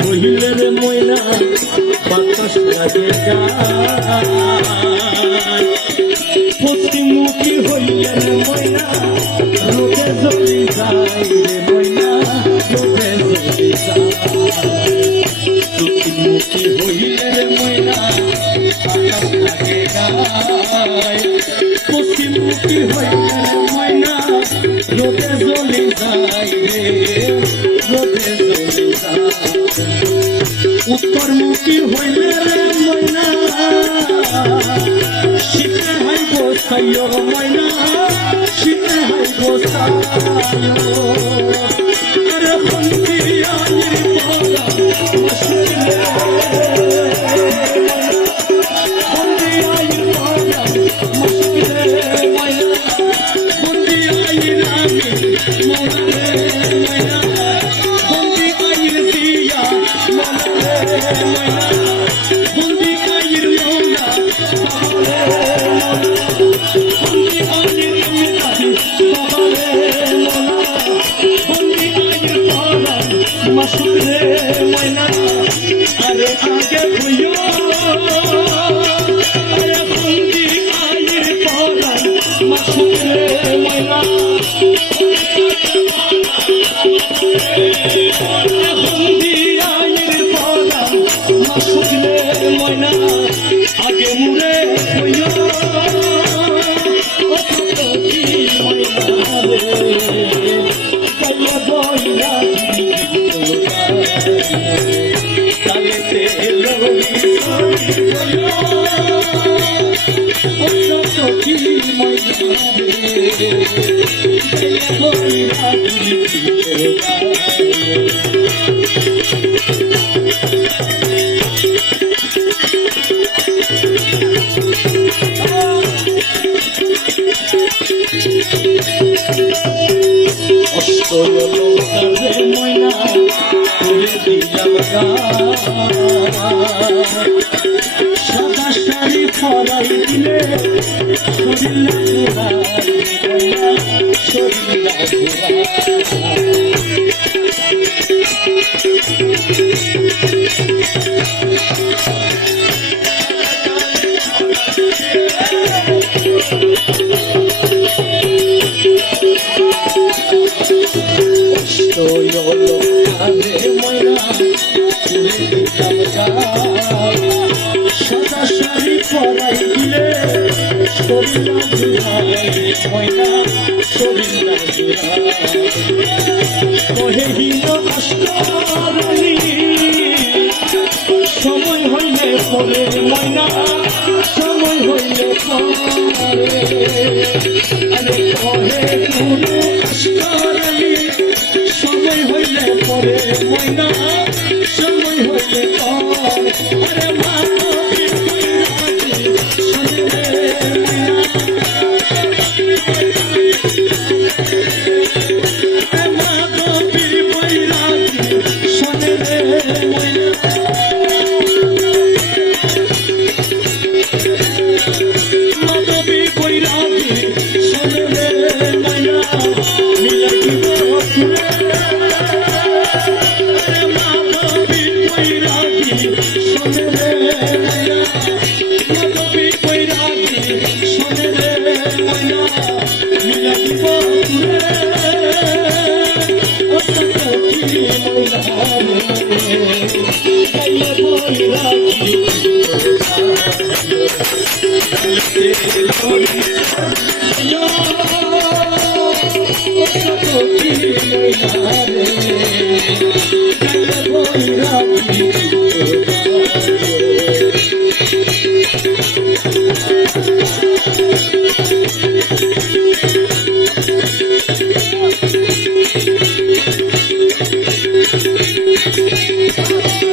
হইলে রে ময়না বাতাস লাগে পশ্চিমমুখী হইলে রে ময়না রোদে জ্বলি যায় রে ময়না রোদে জ্বলি যায় দক্ষিণমুখী হইলে রে ময়না বাতাস লাগে পশ্চিমমুখী হইলে রে ময়না রোদে জ্বলি যায় রে রোদে জ্বলি যায় উত্তরমুখী হইলে রে ময়না শীতে হাই গোসাইও ময়না শীতে হাই গোসাইও আরে বন্দি আইর পরা মশকিলে বন্দি আইর পরা মশকিলে ময়না বন্দি আইর আমি ময়না রে ময়না বন্দি আইর দিয়া ময়না বন্দি আইর ময়না বন্দি আইর মশকিলে ময়না আরে আগে হইও আরে বন্দি আইর পরা মশকিলে ময়না বন্দি আইর পরা মশকিলে ময়না আগে মুরে হইও ময়না করে দিলাম সাদা শাড়ি ফরাই দিলে শরীর সাদা শাড়ি পরাই দিলে শরীর ময়না শরীর কহেহীন আস্তরণী সময় হইলে পরে ময়না সময় হইলে পরে আরে কহে কোনো আস্তরণী সময় হইলে পরে ময়না সময় হইলে আরে মা Yo,